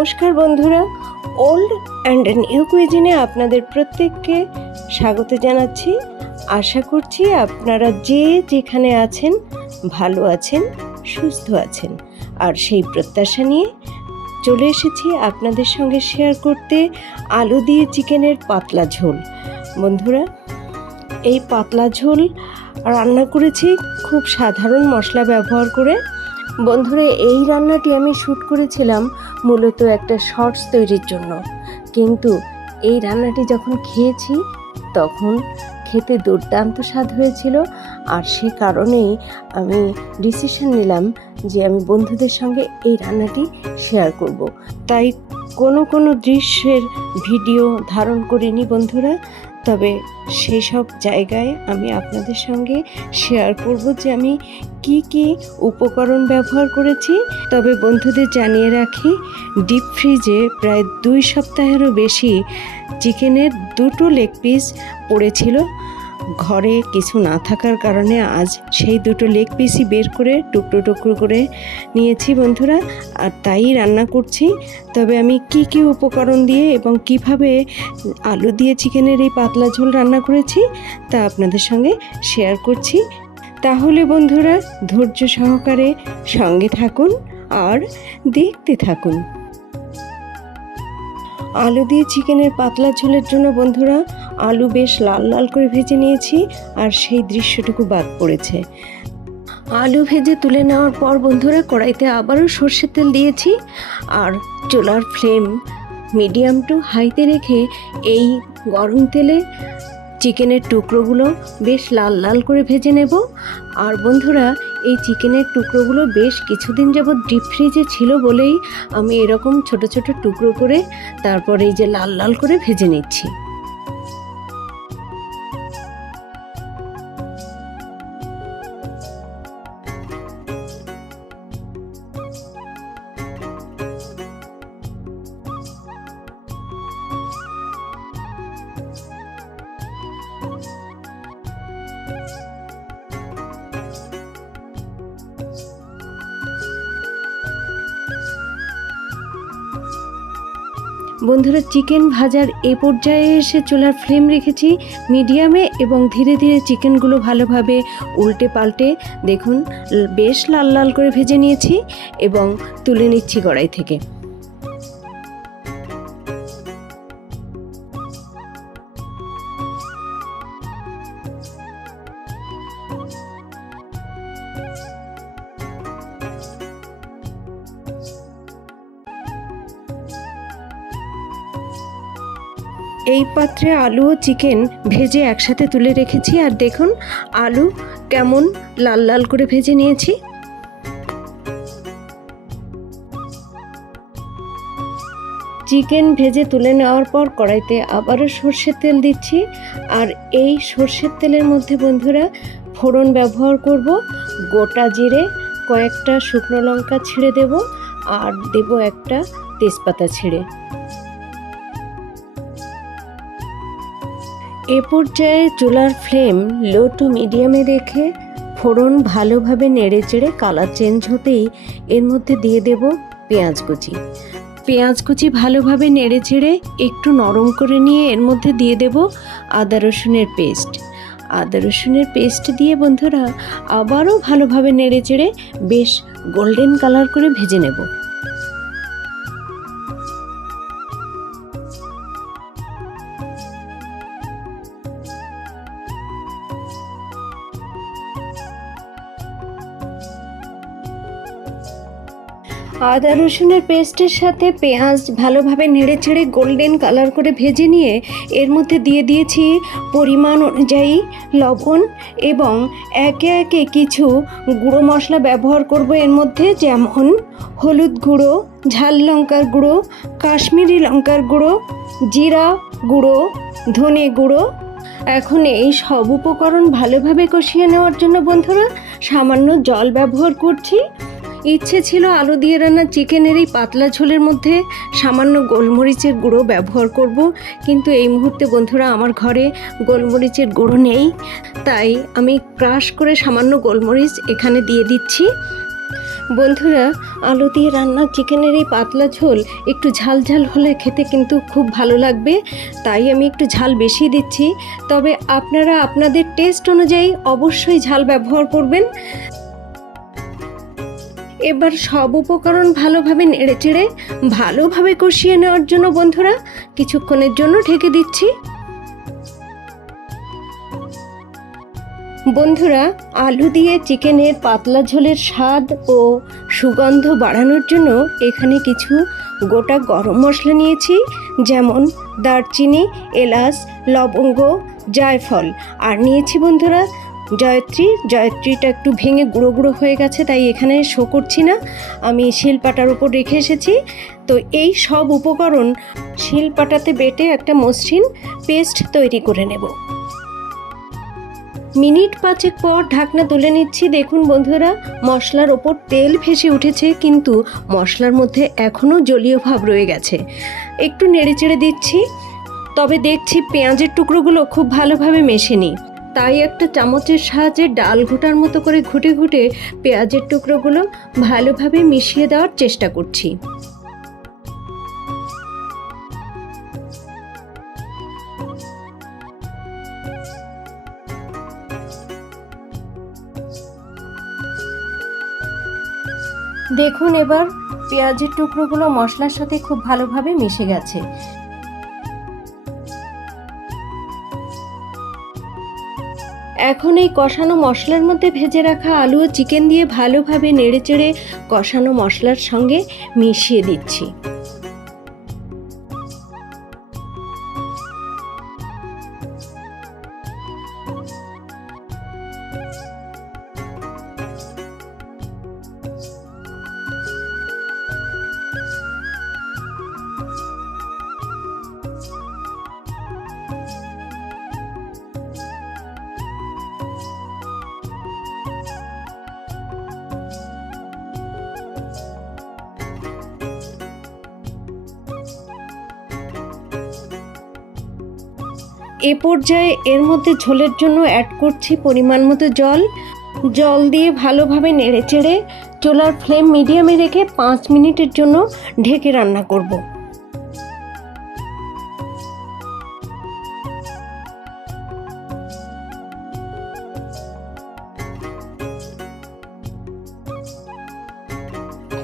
নমস্কার বন্ধুরা, old and new কুইজিনে আপনাদের প্রত্যেককে স্বাগত জানাচ্ছি। আশা করছি আপনারা যে যেখানে আছেন ভালো আছেন, সুস্থ আছেন। আর সেই প্রত্যাশা নিয়ে চলে এসেছি আপনাদের সঙ্গে শেয়ার করতে আলু দিয়ে চিকেনের পাতলা ঝোল। বন্ধুরা, এই পাতলা ঝোল রান্না করেছি খুব সাধারণ মশলা ব্যবহার করে। বন্ধুরা, এই রান্নাটি আমি শ্যুট করেছিলাম মূলত একটা শর্টস তৈরির জন্য, কিন্তু এই রান্নাটি যখন খেয়েছি তখন খেতে দুর্দান্ত স্বাদ হয়েছিল। আর সে কারণেই আমি ডিসিশন নিলাম যে আমি বন্ধুদের সঙ্গে এই রান্নাটি শেয়ার করব। তাই কোনো দৃশ্যের ভিডিও ধারণ করিনি বন্ধুরা, তবে সেই সব জায়গায় আমি আপনাদের সঙ্গে শেয়ার করব যে আমি কি উপকরণ ব্যবহার করেছি। তবে বন্ধুদের জানিয়ে রাখি, ডিপ ফ্রিজে প্রায় 2 সপ্তাহেরও বেশি চিকেনের 2টো লেগ পিস পড়েছিল। ঘরে কিছু না থাকার কারণে আজ সেই 2টো লেগ পিসই বের করে টুকরো করে নিয়েছি বন্ধুরা, আর তাই রান্না করছি। তবে আমি কি উপকরণ দিয়ে এবং কিভাবে আলু দিয়ে চিকেনের এই পাতলা ঝোল রান্না করেছি তা আপনাদের সঙ্গে শেয়ার করছি। তাহলে বন্ধুরা ধৈর্য সহকারে সঙ্গে থাকুন আর দেখতে থাকুন। আলু দিয়ে চিকেনের পাতলা ঝোলের জন্য বন্ধুরা আলু বেশ লাল লাল করে ভেজে নিয়েছি, আর সেই দৃশ্যটুকু বাদ পড়েছে। আলু ভেজে তুলে নেওয়ার পর বন্ধুরা কড়াইতে আবারও সর্ষের তেল দিয়েছি, আর চুলার ফ্লেম মিডিয়াম টু হাইতে রেখে এই গরম তেলে চিকেনের টুকরোগুলো বেশ লাল লাল করে ভেজে নেব। আর বন্ধুরা, এই চিকেনের টুকরোগুলো বেশ কিছুদিন যাবৎ ডিপ ফ্রিজে ছিল বলেই আমি এরকম ছোট ছোট টুকরো করে তারপর এই যে লাল লাল করে ভেজে নিচ্ছি। বন্ধুরা, চিকেন ভাজার এ পর্যায়ে এসে চুলার ফ্লেম রেখেছি মিডিয়ামে এবং ধীরে ধীরে চিকেনগুলো ভালোভাবে উল্টে পাল্টে দেখুন বেশ লাল লাল করে ভেজে নিয়েছি এবং তুলে নিচ্ছি কড়াই থেকে। এই পাত্রে আলু ও চিকেন ভেজে একসাথে তুলে রেখেছি, আর দেখুন আলু কেমন লাল লাল করে ভেজে নিয়েছি। চিকেন ভেজে তুলে নেওয়ার পর কড়াইতে আবারও সর্ষের তেল দিচ্ছি, আর এই সর্ষের তেলের মধ্যে বন্ধুরা ফোড়ন ব্যবহার করব। গোটা জিরে, কয়েকটা শুকনো লঙ্কা ছিঁড়ে দেব, আর দেব একটা তেজপাতা ছিঁড়ে। এ পর্যায়ে চুলার ফ্লেম লো টু মিডিয়ামে রেখে ফোড়ন ভালোভাবে নেড়ে চেড়ে কালার চেঞ্জ হতেই এর মধ্যে দিয়ে দেব পেঁয়াজ কুচি ভালোভাবে নেড়ে চেড়ে একটু নরম করে নিয়ে এর মধ্যে দিয়ে দেব আদা রসুনের পেস্ট দিয়ে বন্ধুরা আবারও ভালোভাবে নেড়ে চেড়ে বেশ গোল্ডেন কালার করে ভেজে নেব। আদা রসুনের পেস্টের সাথে পেঁয়াজ ভালোভাবে নেড়ে চেড়ে গোল্ডেন কালার করে ভেজে নিয়ে এর মধ্যে দিয়ে দিয়েছি পরিমাণ অনুযায়ী লবণ এবং একে একে কিছু গুঁড়ো মশলা ব্যবহার করব এর মধ্যে, যেমন হলুদ গুঁড়ো, ঝাল লঙ্কার গুঁড়ো, কাশ্মীরি লঙ্কার গুঁড়ো, জিরা গুঁড়ো, ধনে গুঁড়ো। এখন এই সব উপকরণ ভালোভাবে কষিয়ে নেওয়ার জন্য বন্ধুরা সামান্য জল ব্যবহার করছি। ইচ্ছে ছিল আলু দিয়ে রান্না চিকেনের এই পাতলা ঝোলের মধ্যে সামান্য গোলমরিচের গুঁড়ো ব্যবহার করব, কিন্তু এই মুহূর্তে বন্ধুরা আমার ঘরে গোলমরিচের গুঁড়ো নেই, তাই আমি ক্রাশ করে সামান্য গোলমরিচ এখানে দিয়ে দিচ্ছি। বন্ধুরা, আলু দিয়ে রান্না চিকেনের এই পাতলা ঝোল একটু ঝাল ঝাল হলে খেতে কিন্তু খুব ভালো লাগবে, তাই আমি একটু ঝাল বেশি দিচ্ছি। তবে আপনারা আপনাদের টেস্ট অনুযায়ী অবশ্যই ঝাল ব্যবহার করবেন। এবার সব উপকরণ ভালোভাবে নেড়েচেড়ে ভালোভাবে কষিয়ে নেওয়ার জন্য বন্ধুরা কিছুক্ষণের জন্য ঢেকে দিচ্ছি। বন্ধুরা, আলু দিয়ে চিকেনের পাতলা ঝোলের স্বাদ ও সুগন্ধ বাড়ানোর জন্য এখানে কিছু গোটা গরম মশলা নিয়েছি, যেমন দারচিনি, এলাচ, লবঙ্গ, জায়ফল। আর নিয়েছি বন্ধুরা জয়ত্রীটা একটু ভেঙে গুঁড়ো গুঁড়ো হয়ে গেছে, তাই এখানে শো করছি না, আমি শিলপাটার উপর রেখে এসেছি। তো এই সব উপকরণ শিলপাটাতে বেটে একটা মসৃণ পেস্ট তৈরি করে নেব। মিনিট 5 পর ঢাকনা তুলে নিচ্ছি। দেখুন বন্ধুরা, মশলার ওপর তেল ভেসে উঠেছে, কিন্তু মশলার মধ্যে এখনও জলীয় ভাব রয়ে গেছে। একটু নেড়েচেড়ে দিচ্ছি, তবে দেখছি পেঁয়াজের টুকরোগুলো খুব ভালোভাবে মেশেনি, তাই একটা চামচের সাহায্যে ডাল ঘোটার মতো করে ঘুটে ঘুটে পেঁয়াজের টুকরোগুলো ভালোভাবে মিশিয়ে দেওয়ার চেষ্টা করছি। দেখুন এবার পেঁয়াজের টুকরোগুলো মশলার সাথে খুব ভালোভাবে মিশে গেছে। এখন এই কষানো মশলার মধ্যে ভেজে রাখা আলু ও চিকেন দিয়ে ভালোভাবে নেড়েচেড়ে কষানো মশলার সঙ্গে মিশিয়ে দিচ্ছি। এ পর্যায়ে এর মধ্যে ঝোলের জন্য অ্যাড করছি পরিমাণ মতো জল দিয়ে ভালোভাবে নেড়েচেড়ে চুলার ফ্লেম মিডিয়ামে রেখে 5 মিনিটের জন্য ঢেকে রান্না করব।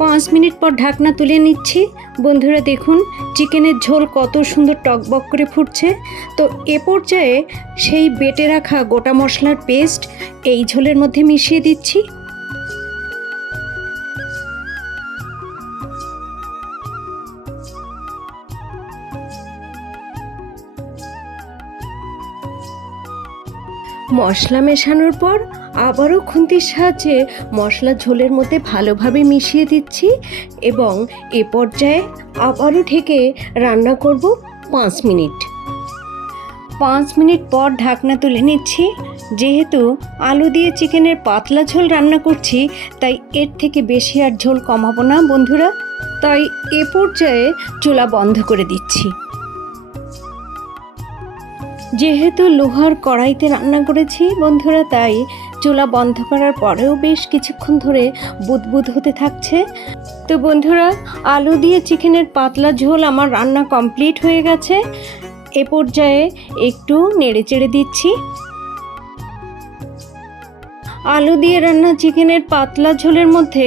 পাঁচ মিনিট পর ঢাকনা তুলে নিচ্ছি। বন্ধুরা দেখুন চিকেনের ঝোল কত সুন্দর টকবক করে ফুটছে। তো এ পর্যায়ে সেই বেটে রাখা গোটা মশলার পেস্ট এই ঝোলের মধ্যে মিশিয়ে দিচ্ছি। মশলা মেশানোর পর আবারও খুন্তির সাহায্যে মশলা ঝোলের মধ্যে ভালোভাবে মিশিয়ে দিচ্ছি এবং এ পর্যায়ে আবারও ঢেকে রান্না করব 5 মিনিট। 5 মিনিট পর ঢাকনা তুলে নিচ্ছি। যেহেতু আলু দিয়ে চিকেনের পাতলা ঝোল রান্না করছি, তাই এর থেকে বেশি আর ঝোল কমাবো না বন্ধুরা, তাই এ পর্যায়ে চুলা বন্ধ করে দিচ্ছি। যেহেতু লোহার কড়াইতে রান্না করেছি বন্ধুরা, তাই চুলা বন্ধ করার পরেও বেশ কিছুক্ষণ ধরে বুদবুদ হতে থাকছে। তো বন্ধুরা, আলু দিয়ে চিকেনের পাতলা ঝোল আমার রান্না কমপ্লিট হয়ে গেছে। এ পর্যায়ে একটু নেড়েচেড়ে দিচ্ছি। আলু দিয়ে রান্না চিকেনের পাতলা ঝোলের মধ্যে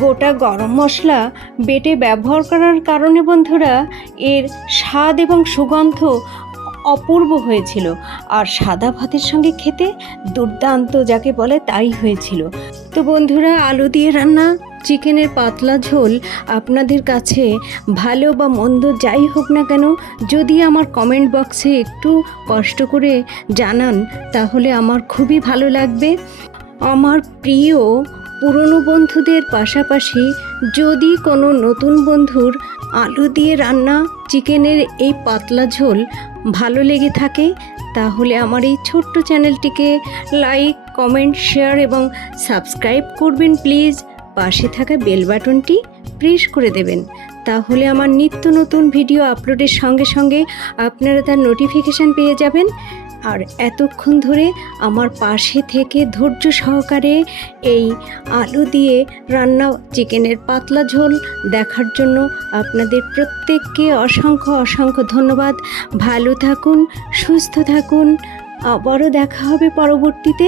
গোটা গরম মশলা বেটে ব্যবহার করার কারণে বন্ধুরা এর স্বাদ এবং সুগন্ধ অপূর্ব হয়েছিল, আর সাদা ভাতের সঙ্গে খেতে দুর্দান্ত যাকে বলে তাই হয়েছিল। তো বন্ধুরা, আলু দিয়ে রান্না চিকেনের পাতলা ঝোল আপনাদের কাছে ভালো বা মন্দ যাই হোক না কেন, যদি আমার কমেন্ট বক্সে একটু কষ্ট করে জানান তাহলে আমার খুবই ভালো লাগবে। আমার প্রিয় পুরনো বন্ধুদের পাশাপাশি যদি কোনো নতুন বন্ধুর আলু দিয়ে রান্না চিকেনের এই পাতলা ঝোল ভালো লেগে থাকে, তাহলে আমার এই ছোট্ট চ্যানেলটিকে লাইক, কমেন্ট, শেয়ার এবং সাবস্ক্রাইব করবেন প্লিজ। পাশে থাকা বেল বাটনটি প্রেস করে দেবেন, তাহলে আমার নিত্য নতুন ভিডিও আপলোডের সঙ্গে সঙ্গে আপনারা তার নোটিফিকেশান পেয়ে যাবেন। আর এতক্ষণ ধরে আমার পাশে থেকে ধৈর্য সহকারে এই আলু দিয়ে রান্না চিকেনের পাতলা ঝোল দেখার জন্য আপনাদের প্রত্যেককে অসংখ্য অসংখ্য ধন্যবাদ। ভালো থাকুন, সুস্থ থাকুন, আবারও দেখা হবে পরবর্তীতে।